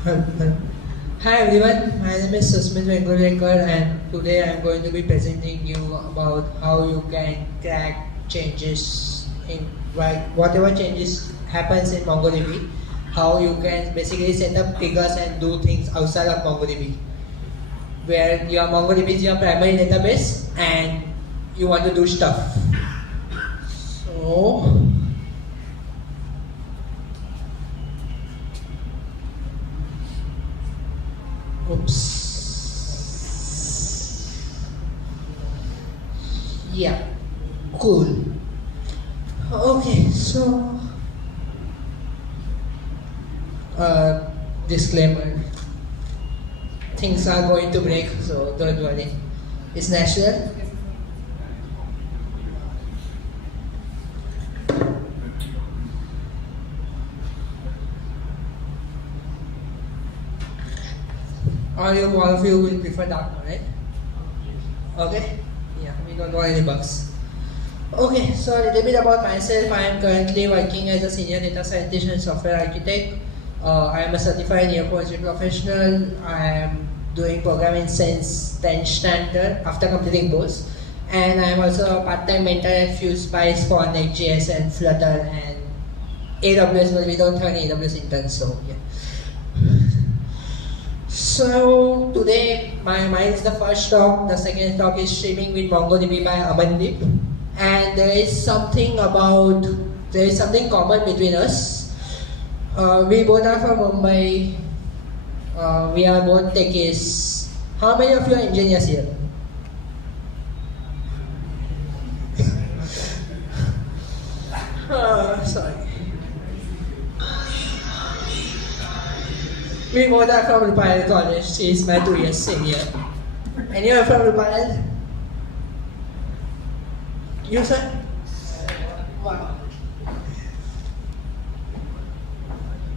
Hi everyone, my name is Susmit Vengurekar and today I am going to be presenting you about how you can track changes in whatever changes happens in MongoDB, how you can basically set up triggers and do things outside of MongoDB. Where your MongoDB is your primary database and you want to do stuff. So yeah, cool. Okay, so disclaimer. Things are going to break, so don't worry. It's natural. All of you will prefer dark mode, right? Okay? Yeah, we don't want any bugs. Okay, so a little bit about myself. I am currently working as a senior data scientist and software architect. I am a certified near-project professional. I am doing programming since 10th standard after completing both. And I am also a part-time mentor at few Spice for Next.js and Flutter and AWS, but we don't have any AWS interns, so yeah. So today mine is the first talk. The second talk is streaming with MongoDB by Attendees. And there is something common between us. We both are from Mumbai. We are both techies. How many of you are engineers here? Sorry. We both are from Rupal College. She is my 2 years senior. Anyone from Rupal? You, sir? Wow.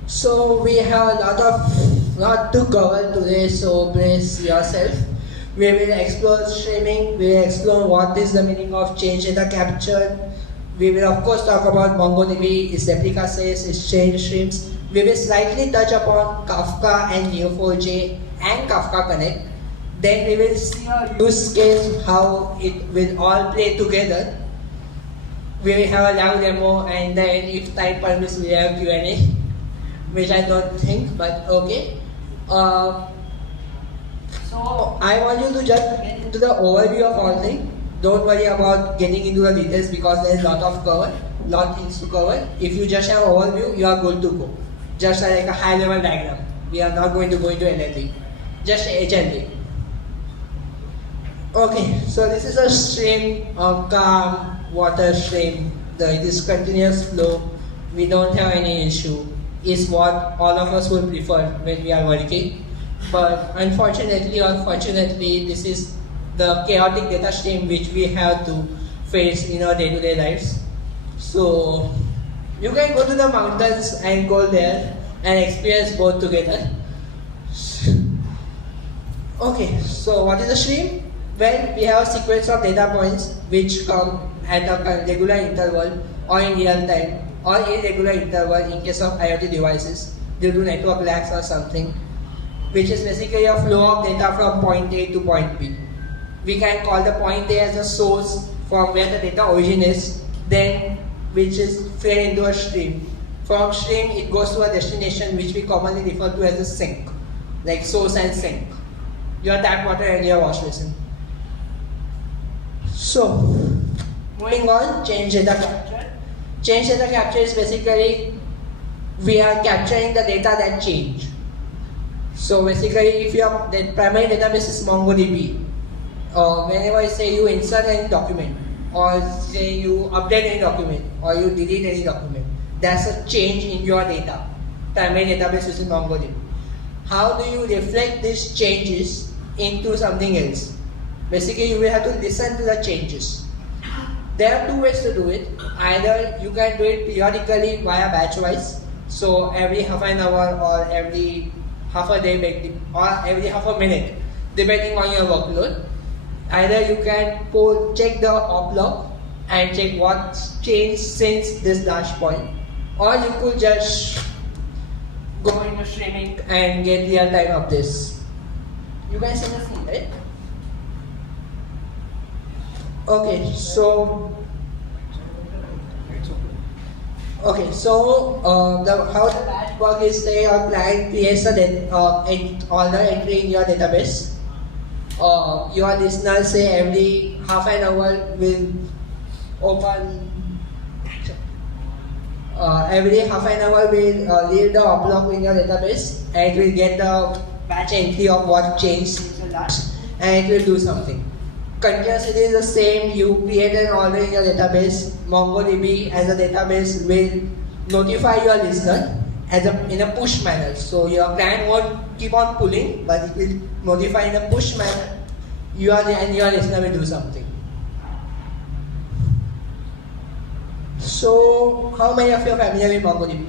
So we have a lot to cover today, so brace yourself. We will explore streaming, we will explore what is the meaning of change data capture. We will of course talk about MongoDB, its replica sets, its change streams. We will slightly touch upon Kafka and Neo4j and Kafka Connect. Then we will see a use case, how it will all play together. We will have a live demo, and then if time permits we have Q&A, which I don't think, but okay. So I want you to just get into the overview of all things. Don't worry about getting into the details because there is lot things to cover. If you just have overview, you are good to go. Just like a high level diagram. We are not going to go into NLD. Just HLD. Okay, so this is a stream, a calm water stream. It is continuous flow. We don't have any issue. Is what all of us would prefer when we are working. But unfortunately or fortunately, this is the chaotic data stream which we have to face in our day-to-day lives. So you can go to the mountains and go there and experience both together. Okay, so what is a stream? Well, we have a sequence of data points which come at a regular interval or in real time or irregular interval in case of IoT devices due to network lags or something, which is basically a flow of data from point A to point B. We can call the point A as a source from where the data origin is, then which is fed into a stream. From stream, it goes to a destination which we commonly refer to as a sink, like source and sink. Your tap water and your wash basin. So, moving on, change data capture. Change data capture is basically we are capturing the data that change. So basically, if your primary database is MongoDB, or whenever say you insert any document, or say you update any document, or you delete any document, that's a change in your data. Primary database is in MongoDB. How do you reflect these changes into something else? Basically, you will have to listen to the changes. There are two ways to do it. Either you can do it periodically via batch-wise, so every half an hour or every half a day or every half a minute, depending on your workload. Either you can check the op log and check what's changed since this last point, or you could just go into streaming and get real time of this. You guys understand, right? Okay, so how the batch work is, say your client creates all the entry in your database. Your listener, say, every half an hour will open. Every half an hour will leave the upload in your database, and it will get the batch entry of what changed since the last, and it will do something. Continuously is the same. You create an order in your database. MongoDB as a database will notify your listener in a push manner. So your client won't keep on pulling, but it will notify in a push manner. And your listener will do something. So, how many of you are familiar with MongoDB?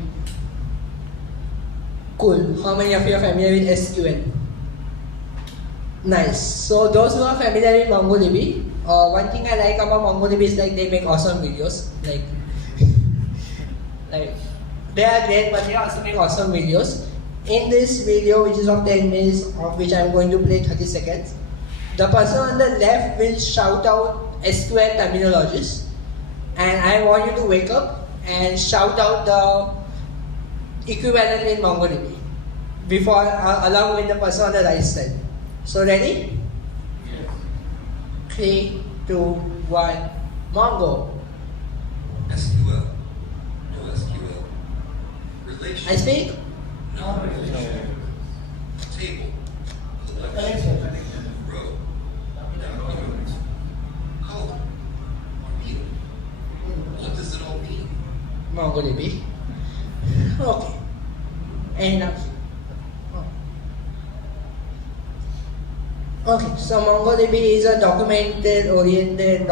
Cool. How many of you are familiar with SQL? Nice. So, those who are familiar with MongoDB, one thing I like about MongoDB is like they make awesome videos. Like they are great, but they also make awesome videos. In this video, which is of 10 minutes, of which I'm going to play 30 seconds, the person on the left will shout out SQL terminologies. And I want you to wake up and shout out the equivalent in MongoDB along with the person on the right side. So ready? Yes. 3, 2, 1, Mongo. SQL. No SQL. Relation. I speak? No relation. Table. Collection. Row. Document. Column. Field. What does it all mean? MongoDB. Okay. Enough. Okay, so MongoDB is a document-oriented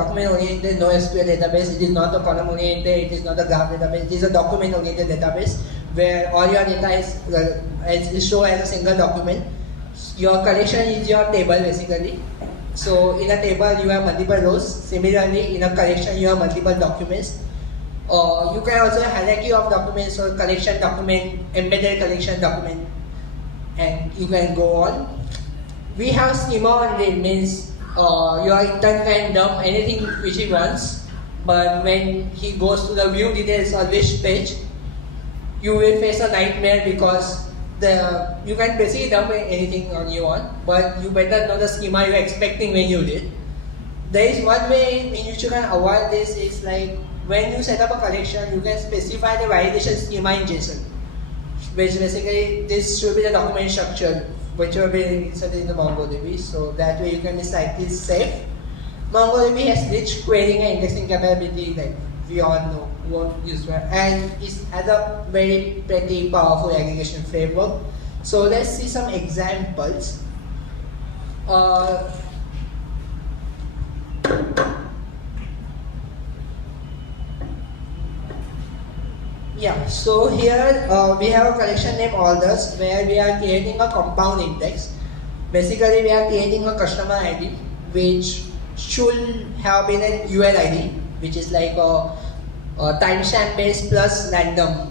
NoSQL database. It is not a column-oriented, it is not a graph database, it is a document-oriented database where all your data is shown as a single document. Your collection is your table basically. So in a table you have multiple rows. Similarly, in a collection you have multiple documents. You can also have hierarchy of documents, so collection document, embedded collection document, and you can go on. We have schema on it, means your intern can dump anything which he wants, but when he goes to the view details or wish page, you will face a nightmare because you can basically dump anything on you want, but you better know the schema you're expecting when you did. There is one way in which you can avoid this, is like when you set up a collection, you can specify the validation schema in JSON, which basically this should be the document structure which will be inserted in the MongoDB, so that way you can be slightly safe. MongoDB has rich querying and indexing capability that we all know won't use well, and it has a very pretty powerful aggregation framework. So let's see some examples. Yeah, so here we have a collection named orders where we are creating a compound index. Basically, we are creating a customer ID which should have been an UL ID, which is like a timestamp based plus random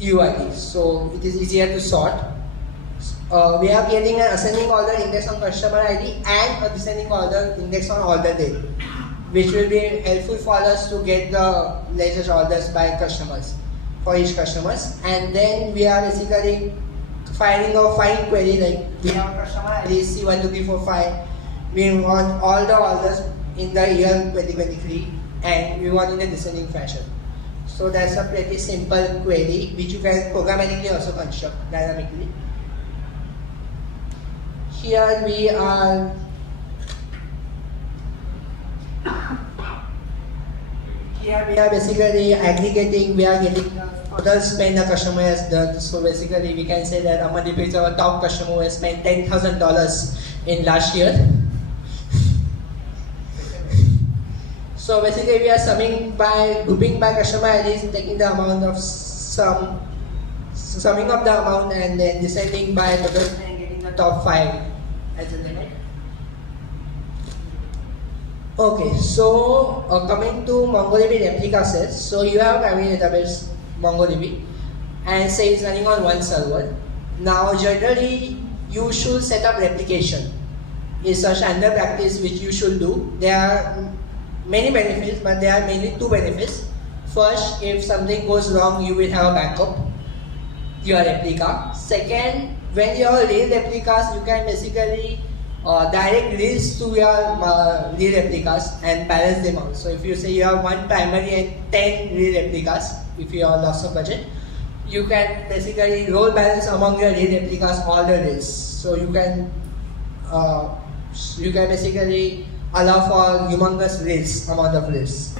UID. So it is easier to sort. We are creating an ascending order index on customer ID and a descending order index on order date, which will be helpful for us to get the latest orders by customers. For each customers, and then we are basically filing a find query, like we have customer ID C1, 2, 3, 4, 5. We want all the orders in the year 2023, and we want in a descending fashion. So that's a pretty simple query which you can programmatically also construct dynamically. Here we are basically aggregating, we are getting the total spend the customer has done. So basically we can say that Amandeep is our top customer who has spent $10,000 in last year. So basically we are grouping by customer IDs, taking the amount of summing up the amount and then descending by total and getting the top 5 as a limit. Okay, so coming to MongoDB replica sets. So you have every database MongoDB, and say it's running on one server. Now generally you should set up replication. It's a standard practice which you should do. There are many benefits, but there are mainly two benefits. First, if something goes wrong, you will have a backup, your replica. Second, when you have real replicas, you can basically direct reads to your real replicas and balance them out. So if you say you have one primary and 10 real replicas, if you have lots of budget, you can basically roll balance among your real replicas all the reads. So you can basically allow for humongous reads, amount of reads.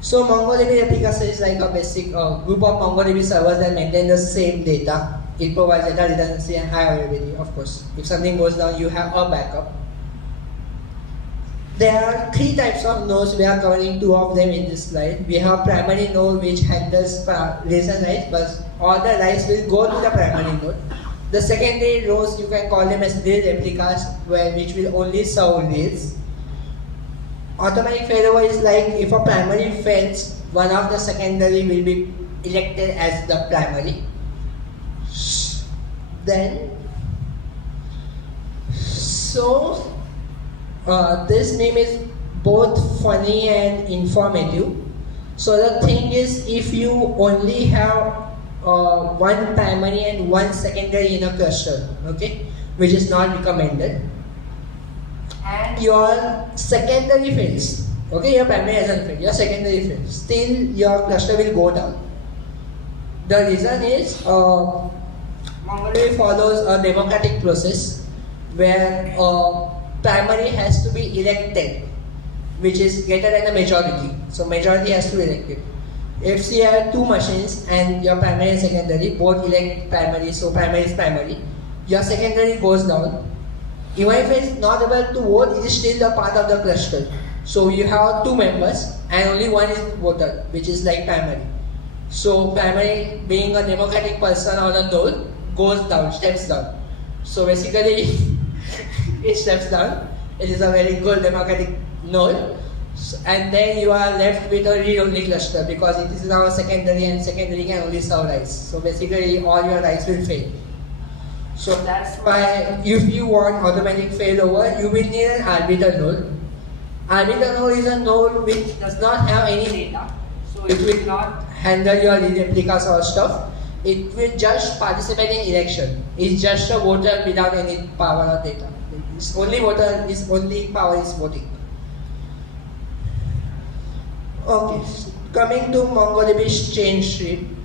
So MongoDB replicas is like a basic group of MongoDB servers that maintain the same data. It provides data redundancy and high availability, of course. If something goes down, you have a backup. There are three types of nodes. We are covering two of them in this slide. We have primary node which handles reads and writes, but all the writes will go to the primary node. The secondary nodes, you can call them as real replicas, which will only serve reads. Automatic failover is like if a primary fails, one of the secondary will be elected as the primary. Then, this name is both funny and informative. So the thing is, if you only have one primary and one secondary in a cluster, okay, which is not recommended, and your secondary fails, okay, your primary hasn't failed, your secondary fails, still your cluster will go down. The reason is MongoDB follows a democratic process where primary has to be elected, which is greater than the majority. So majority has to be elected. If you have two machines and your primary and secondary both elect primary, so primary is primary, your secondary goes down. Even if it's not able to vote, it is still a part of the cluster. So you have two members and only one is voter, which is like primary. So primary, being a democratic person or a node, goes down, steps down. So basically, it steps down. It is a very good democratic node. And then you are left with a read-only cluster because it is now a secondary and secondary can only serve writes. So basically, all your writes will fail. So that's why if you want automatic failover, you will need an arbiter node. Arbiter node is a node which does not have any data. So it will not handle your replicas or stuff. It will just participate in election. It's just a voter without any power or data. Its only voter, its only power is voting. Okay, coming to MongoDB Change Stream.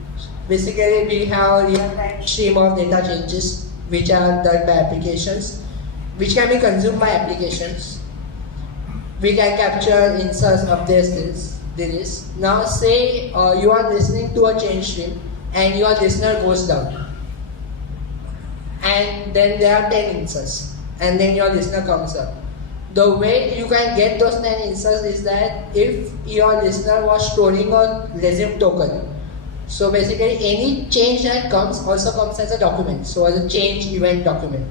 Basically, we have a real-time stream of data changes which are done by applications, which can be consumed by applications. We can capture inserts, updates, this. Now say you are listening to a change stream and your listener goes down. And then there are 10 inserts and then your listener comes up. The way you can get those 10 inserts is that if your listener was storing a resume token, so basically any change that comes also comes as a document, so as a change event document.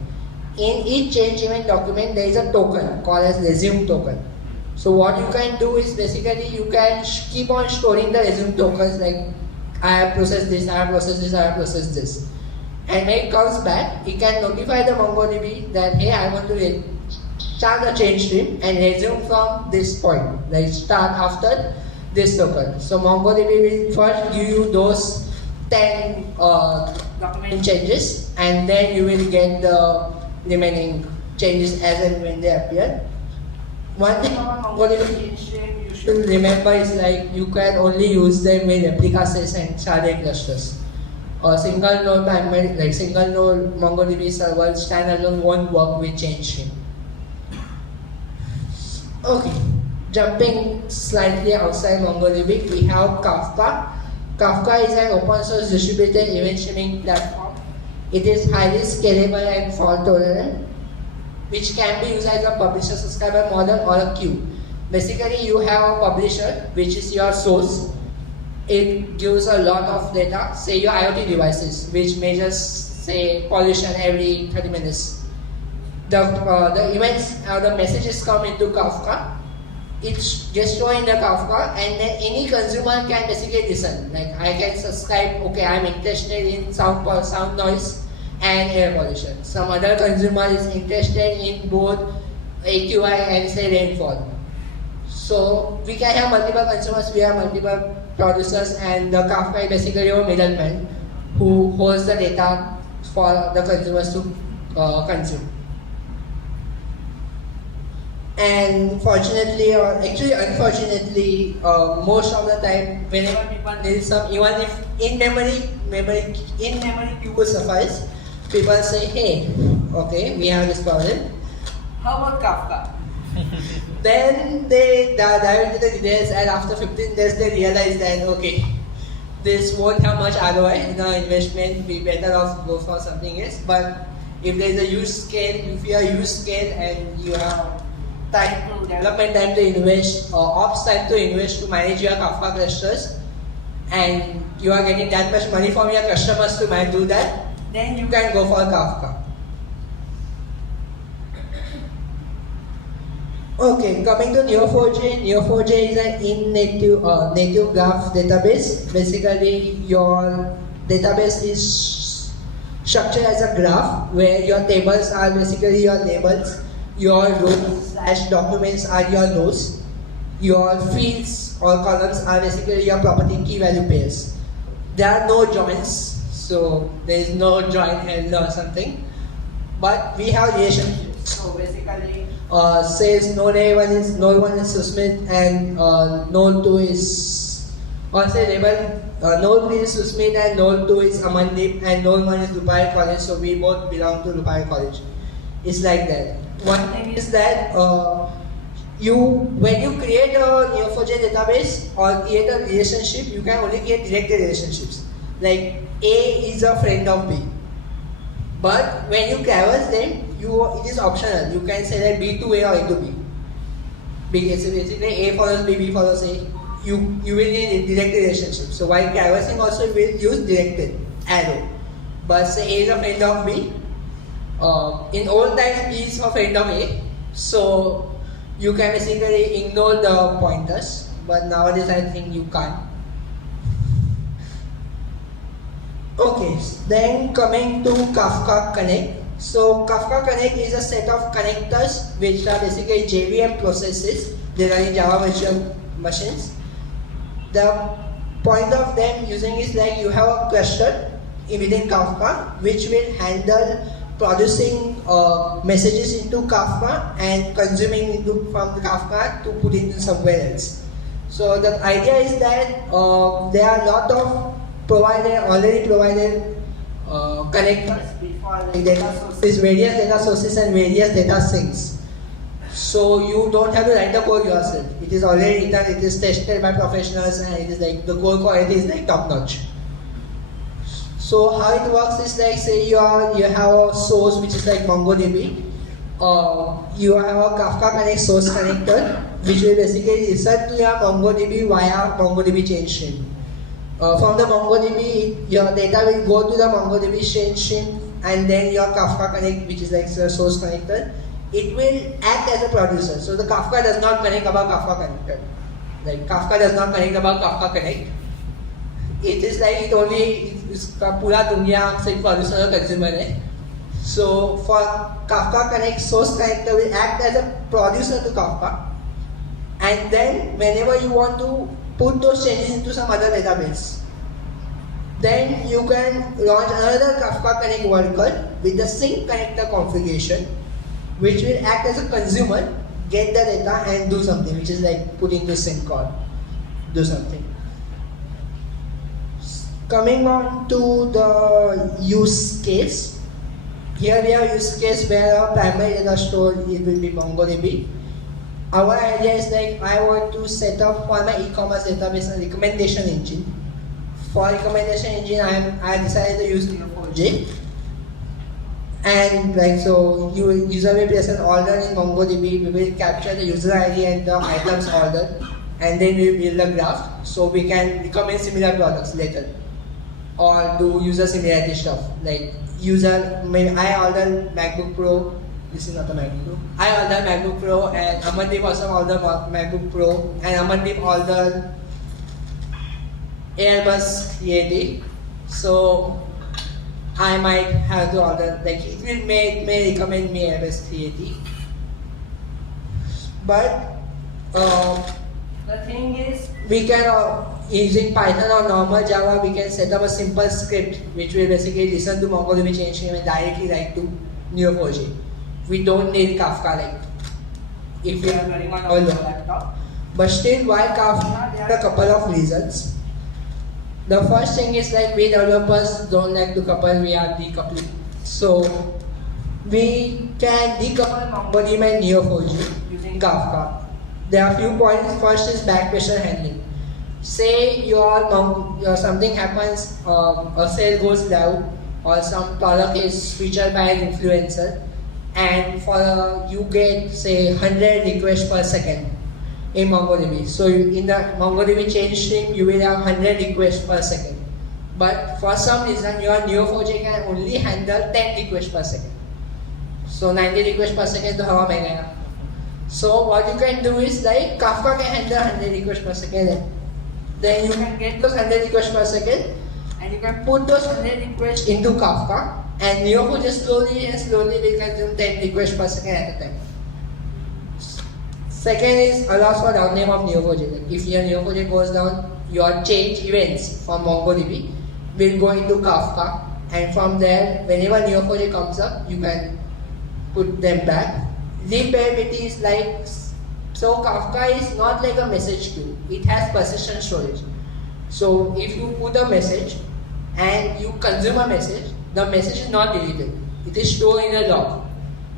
In each change event document there is a token called as resume token. So what you can do is basically you can keep on storing the resume tokens like I have processed this, I have processed this, I have processed this. And when it comes back, it can notify the MongoDB that hey, I want to start a change stream and resume from this point, like start after this token. So MongoDB will first give you those 10 document changes and then you will get the remaining changes as and when they appear. One thing about MongoDB you should remember is like you can only use them with replica sets and sharded clusters. A single node primary, like single node MongoDB server standalone won't work with change stream. Okay, jumping slightly outside MongoDB, we have Kafka. Kafka is an open source distributed event streaming platform. It is highly scalable and fault tolerant, which can be used as a publisher subscriber model or a queue. Basically, you have a publisher, which is your source. It gives a lot of data, say your IoT devices, which measures, say, pollution every 30 minutes. The events, the messages come into Kafka, it's just stored in the Kafka, and then any consumer can basically listen. Like I can subscribe, okay, I'm interested in sound noise and air pollution. Some other consumer is interested in both AQI and say rainfall. So we can have multiple consumers, we have multiple producers, and the Kafka is basically a middleman who holds the data for the consumers to consume. And fortunately, or actually unfortunately, most of the time, whenever people need some, even if in-memory queue will suffice, people say, hey, okay, we have this problem. How about Kafka? Then they dive into the details, and after 15 days, they realize that, okay, this won't have much ROI in our investment, we better off go for something else. But if there is a use scale, if you are use scale and you have development time to invest, or ops time to invest to manage your Kafka clusters, and you are getting that much money from your customers to do that, then you can go for Kafka. Okay, coming to Neo4j. Neo4j is an in-native native graph database. Basically, your database is structured as a graph where your tables are basically your labels, your rows/documents are your rows, your fields or columns are basically your property key value pairs. There are no joins, so there is no join held or something, but we have relationships. So basically, says node A1 is Susmit, and node 2 is, or say label node 3 is Susmit and node 2 is Amandeep and node 1 is Dubai College, so we both belong to Dubai College. It's like that. One thing is that when you create a Neo4j database or create a relationship, you can only create directed relationships. Like A is a friend of B. But when you traverse them, it is optional. You can say that B to A or A to B. Because basically A follows B, B follows A. You will need directed relationship. So while traversing also you will use directed arrow. But say A is a friend of B. In old times B is a friend of A. So you can basically ignore the pointers. But nowadays I think you can't. Okay, then coming to Kafka Connect. So Kafka Connect is a set of connectors which are basically JVM processes. They run in Java virtual machines. The point of them using is like you have a cluster within Kafka which will handle producing messages into Kafka and consuming from the Kafka to put into somewhere else. So the idea is that there are a lot of already provided connectors before, like data sources, various data sources and various data sinks. So you don't have to write the code yourself. It is already written, it is tested by professionals, and it is like the code quality is like top notch. So how it works is like, say you have a source which is like MongoDB. You have a Kafka Connect source connector which will basically listen to your MongoDB via MongoDB Change Stream. From the MongoDB, your data will go to the MongoDB Change Stream, and then your Kafka Connect, which is like the source connector, it will act as a producer. So the Kafka does not connect about Kafka connector. Like Kafka does not connect about Kafka Connect. It is like it only pura dunya se producer or consumer hai. So for Kafka Connect, source connector will act as a producer to Kafka, and then whenever you want to put those changes into some other database, then you can launch another Kafka Connect worker with the sync connector configuration, which will act as a consumer, get the data and do something, which is like put into sync or do something. Coming on to the use case. Here we have use case where our primary data store it will be MongoDB. Our idea is like, I want to set up for my e-commerce database a recommendation engine. For recommendation engine, I decided to use Neo4j. And like so, user will place an order in MongoDB. We will capture the user ID and the items ordered, and then we will build a graph so we can recommend similar products later, or do user similarity stuff. Like I order MacBook Pro, This is not a MacBook Pro. I ordered MacBook Pro and Amandeep also ordered MacBook Pro and Amandeep ordered Airbus 380. So I might have to order, like it will may recommend me Airbus 380. But the thing is, we can using Python or normal Java, we can set up a simple script which will basically listen to MongoDB Change Stream and directly write to Neo4j. We don't need Kafka like if we are running on our laptop. But still, why Kafka? There are a couple of reasons. The first thing is like we developers don't like to couple, we are decoupling. So we can decouple MongoDB and Neo4j using Kafka. There are a few points. First is back pressure handling. Say your something happens, a sale goes live, or some product is featured by an influencer, and for you get say 100 requests per second in MongoDB. So in the MongoDB change stream, you will have 100 requests per second. But for some reason, your Neo4j can only handle 10 requests per second. So 90 requests per second to how many? So what you can do is like Kafka can handle 100 requests per second. Then you can get those 100 requests per second and you can put those 100 requests into Kafka and Neo4j slowly and slowly will consume 10 requests per second at a time. Second is allows for downtime of Neo4j. Like if your Neo4j goes down, your change events from MongoDB will go into Kafka and from there, whenever Neo4j comes up, you can put them back. Replayability is like, so Kafka is not like a message queue. It has persistent storage. So if you put a message and you consume a message, the message is not deleted. It is stored in a log.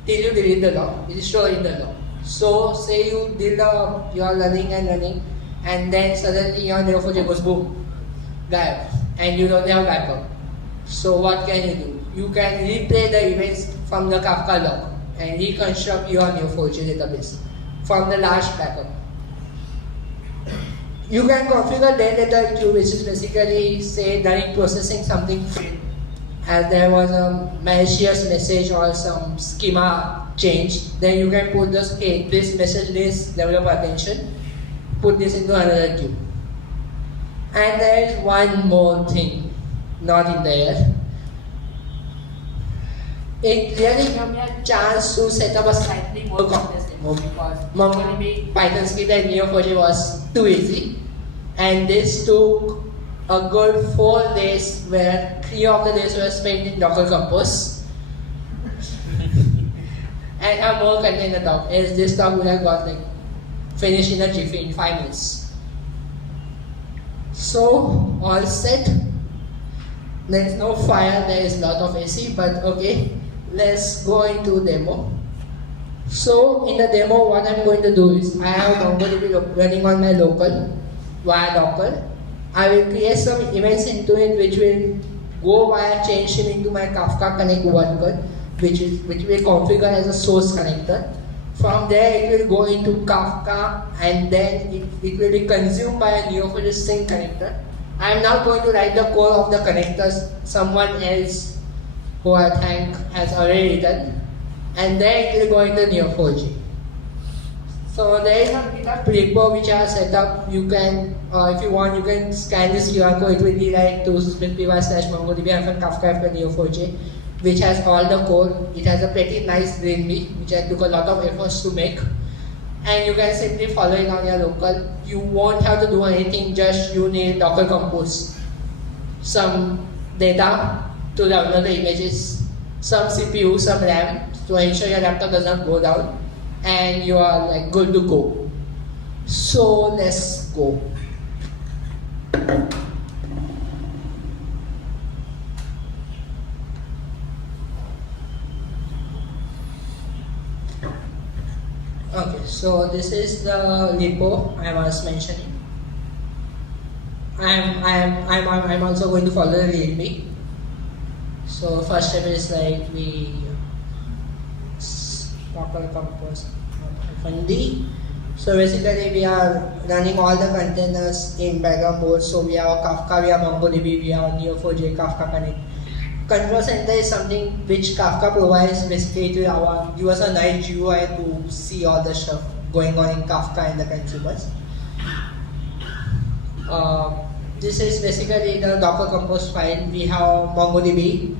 Till you delete the log, it is stored in the log. So say you did you are running and then suddenly your Neo4j goes boom, gayab, and you don't have backup. So what can you do? You can replay the events from the Kafka log and reconstruct your Neo4j database from the last backup. You can configure dead data queue, which is basically say during processing something failed, as there was a malicious message or some schema change, then you can put this, hey, this message needs developer attention, put this into another queue. And there is one more thing, not in there. It really gave me a chance to set up a slightly more complex demo because MongoDB Python script and Neo4j was too easy, and this took a good 4 days where 3 of the days were spent in Docker Compose. And have more content on top, as this talk would have got like finished in a jiffy in 5 minutes. So all set. There is no fire, there is lot of AC, but okay. Let's go into demo. So in the demo, what I'm going to do is I have MongoDB running on my local via Docker. I will create some events into it which will go via change stream into my Kafka Connect worker, which will configure as a source connector. From there, it will go into Kafka and then it will be consumed by a Neo4j sync connector. I am now going to write the code of the connectors. Someone else who I think has already written, and then it will go into Neo4j. So there is a GitHub repo which I have set up. You can, if you want, you can scan this QR code. It will be like to py/mongodb-kafka-neo4j, which has all the code. It has a pretty nice greenby, which I took a lot of efforts to make. And you can simply follow it on your local. You won't have to do anything, just you need Docker Compose, some data to download the images, some CPU, some RAM to ensure your laptop does not go down, and you are like good to go. So let's go. Okay, so this is the repo I was mentioning. I'm also going to follow the README. So first step is like we Docker Compose -d. So basically we are running all the containers in background mode. So we have Kafka, we have MongoDB, we have Neo4j, Kafka Connect, Control center is something which Kafka provides basically to give us a nice GUI to see all the stuff going on in Kafka and the consumers. This is basically the Docker Compose file. We have MongoDB.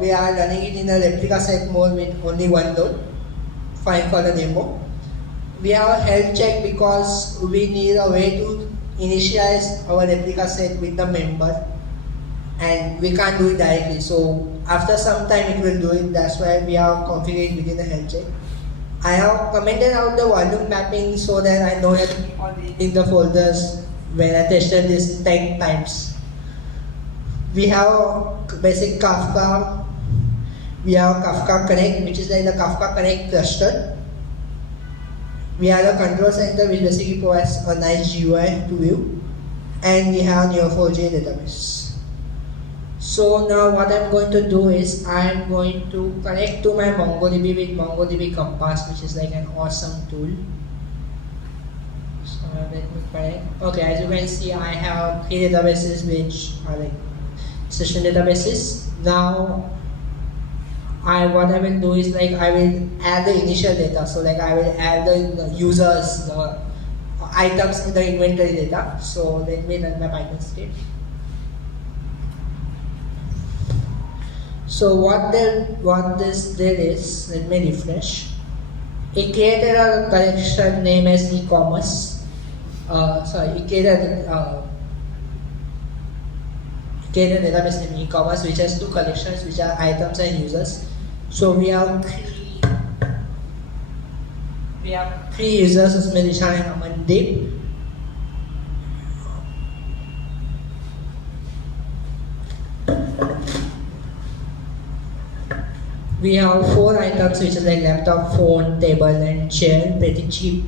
We are running it in a replica set mode with only one node. Fine for the demo. We have a health check because we need a way to initialize our replica set with the member, and we can't do it directly. So after some time it will do it. That's why we have configured within the health check. I have commented out the volume mapping so that I know that in the folders when I tested this 10 times. We have basic Kafka. We have Kafka Connect, which is like the Kafka Connect cluster. We have a control center which basically provides a nice GUI to view. And we have Neo4j database. So now what I'm going to do is I'm going to connect to my MongoDB with MongoDB Compass, which is like an awesome tool. So let me connect. Okay, as you can see, I have 3 databases which are like session databases. Now what I will do is like I will add the initial data. So like I will add the users, the items in the inventory data. So let me run my Python script. So what this did is, let me refresh. It created a collection name as e-commerce. It created a database name e-commerce which has 2 collections which are items and users. So we have 3 users, Usman, Ishan and Amandeep. We have 4 items which is like laptop, phone, table and chair, pretty cheap,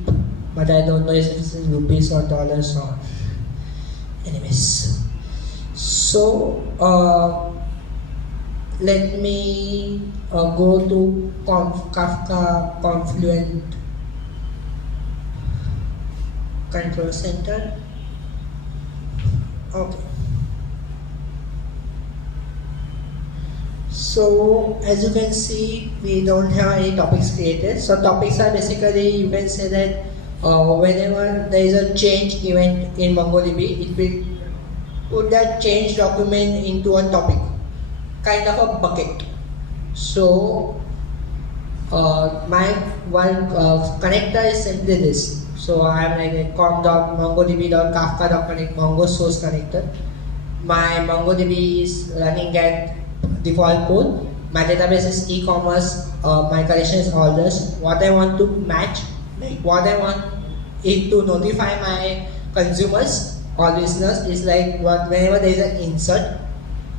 but I don't know if it's in rupees or dollars or anyways. So let me go to Kafka Confluent Control Center. Okay. So as you can see, we don't have any topics created. So topics are basically, you can say that whenever there is a change event in MongoDB, it will put that change document into a topic, kind of a bucket. So my one connector is simply this. So I am like a com.mongodb.kafka.connect Mongo source connector. My MongoDB is running at default port. My database is e-commerce. My collection is orders. What I want to match, like what I want it to notify my consumers or listeners is like whenever there is an insert,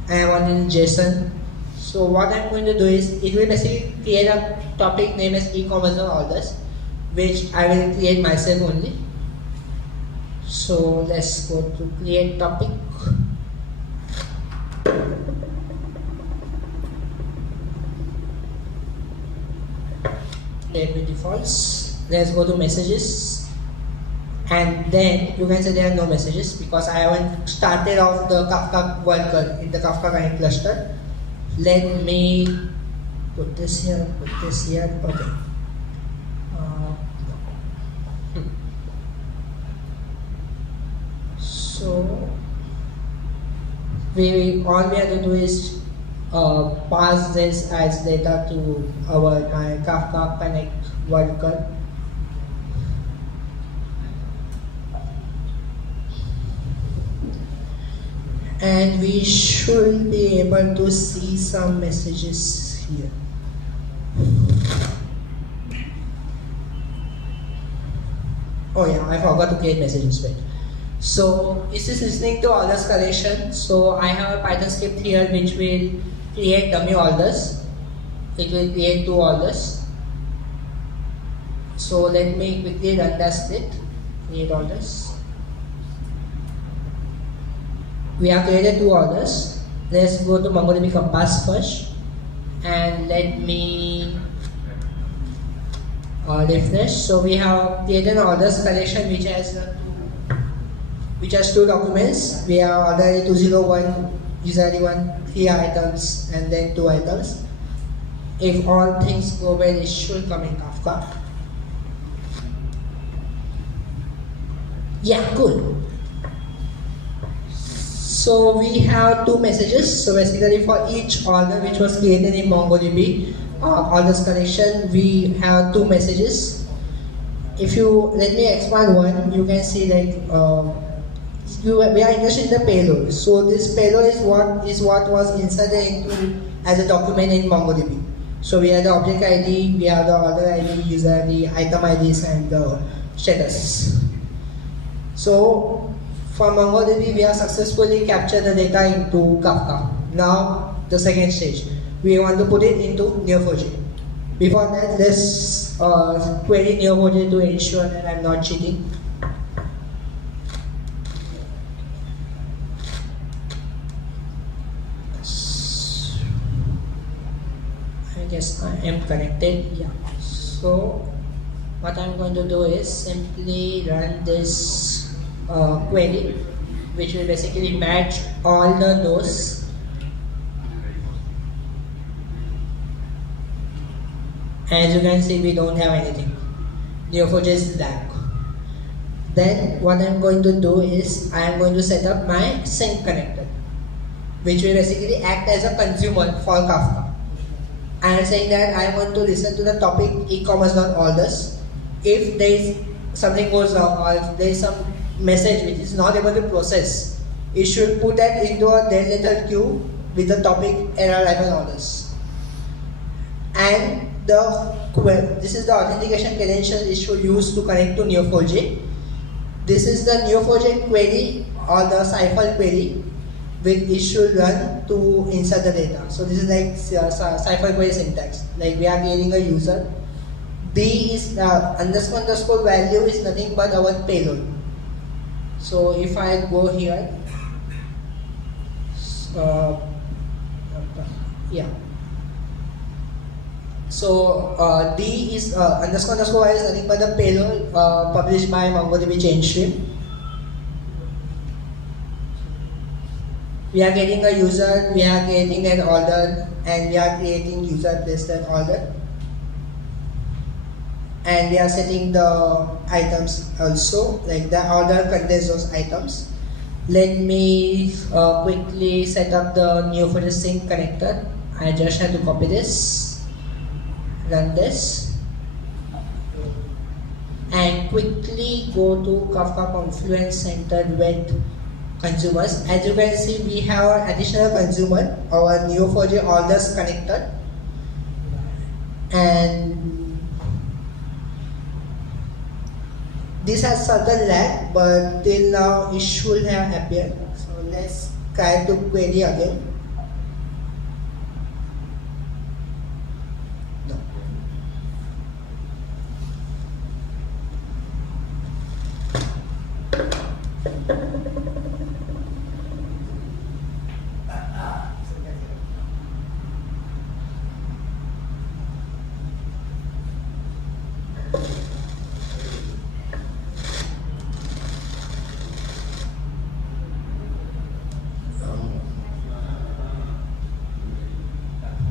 I want in JSON. So what I'm going to do is it will basically create a topic name as e-commerce or orders, which I will create myself only. So let's go to create topic. Create with defaults. Let's go to messages, and then you can say there are no messages because I haven't started off the Kafka worker in the Kafka Connect cluster. Let me put this here, okay. So all we have to do is pass this as data to my Kafka Connect worker. And we should be able to see some messages here. Oh yeah, I forgot to create messages, right? So this is listening to orders collection. So I have a Python script here which will create dummy orders. It will create 2 orders. So let me quickly run that script. Create orders. We have created 2 orders. Let's go to MongoDB Compass first, and let me refresh. So we have created an orders collection which has 2 documents. We have order 201 user ID 1 3 items and then 2 items. If all things go well, it should come in Kafka. Yeah, cool. So we have 2 messages. So basically for each order which was created in MongoDB orders collection, we have 2 messages. If you let me expand one, you can see like we are interested in the payload. So this payload is what was inserted into as a document in MongoDB. So we have the object ID, we have the order ID, user ID, item IDs, and the status. So for MongoDB, we have successfully captured the data into Kafka. Now the second stage, we want to put it into Neo4j. Before that, let's query Neo4j to ensure that I'm not cheating. I guess I am connected. Yeah. So what I'm going to do is simply run this query, which will basically match all the nodes. As you can see, we don't have anything. Neo4j is blank. Then what I'm going to do is I am going to set up my sync connector, which will basically act as a consumer for Kafka. I am saying that I want to listen to the topic e-commerce.orders. If there is something goes wrong or if there is some message which is not able to process, it should put that into a dead letter queue with the topic error-orders. And this is the authentication credential it should use to connect to Neo4j. This is the Neo4j query or the cipher query which it should run to insert the data. So this is like cipher query syntax. Like we are creating a user. D is underscore value is nothing but our payload. So if I go here, yeah. So D is underscore value is nothing but the payload published by MongoDB Change Stream. We are getting a user, we are creating an order, and we are creating user based on order. And we are setting the items also, like the order contains those items. Let me quickly set up the Neo4j sync connector. I just have to copy this, run this, and quickly go to Kafka Confluence centered with consumers. As you can see, we have an additional consumer, our Neo4j orders connector, and this has certain lag, but till now it should have appeared. So let's try to query again. No.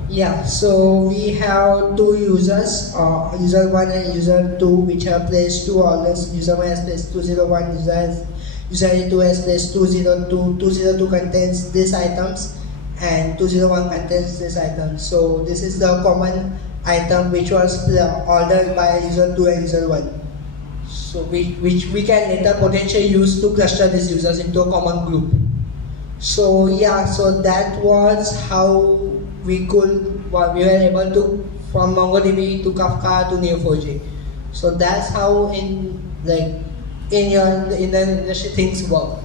Yeah, so we have 2 users, user 1 and user 2, which have placed 2 orders. User 1 has placed 201, user 2 has placed 202. 202 contains these items and 201 contains this item. So this is the common item which was ordered by user 2 and user 1. So which we can later potentially use to cluster these users into a common group. So yeah, so that was how we were able to from MongoDB to Kafka to Neo4j. So that's how in the industry things work.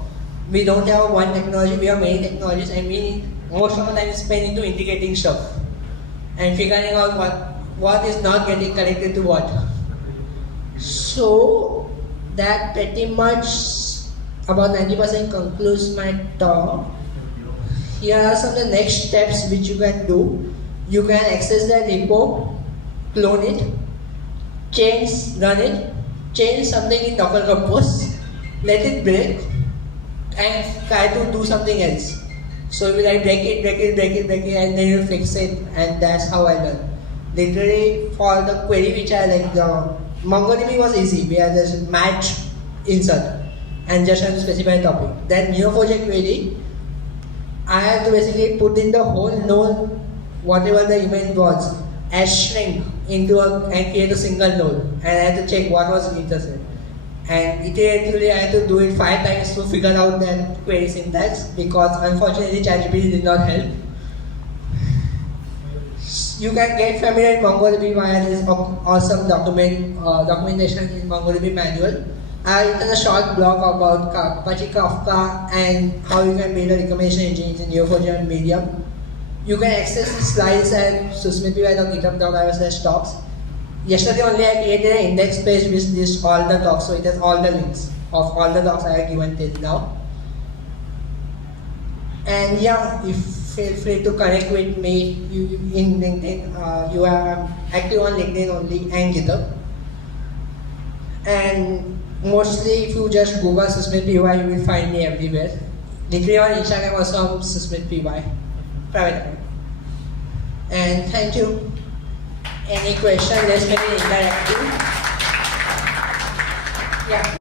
We don't have one technology, we have many technologies, and we most of the time spend into integrating stuff and figuring out what is not getting connected to what. So that pretty much about 90% concludes my talk. Here are some of the next steps which you can do. You can access the repo, clone it, run it, change something in Docker Compose, let it break, and try to do something else. So we like break it, and then you fix it, and that's how I learned. Literally for the query which I like, the MongoDB was easy. We had just match, insert, and just have to specify a topic. Then Neo4j query, I have to basically put in the whole node, whatever the event was, as shrink into and create a single node, and I had to check what was interested. And iteratively I had to do it 5 times to figure out that query syntax, because unfortunately ChatGPT did not help. You can get familiar with MongoDB via this awesome documentation in MongoDB manual. I written a short blog about Apache Kafka and how you can build a recommendation engine in Neo4j and Medium. You can access the slides at susmitpy.github.io/talks. Yesterday only I created an index page which lists all the talks, so it has all the links of all the talks I have given till now. And yeah, feel free to connect with me in LinkedIn. You are active on LinkedIn only and GitHub. And mostly if you just Google susmitpy, you will find me everywhere. Literally on Instagram also susmitpy, private account. And thank you. Any question? Let's make it interactive. Yeah.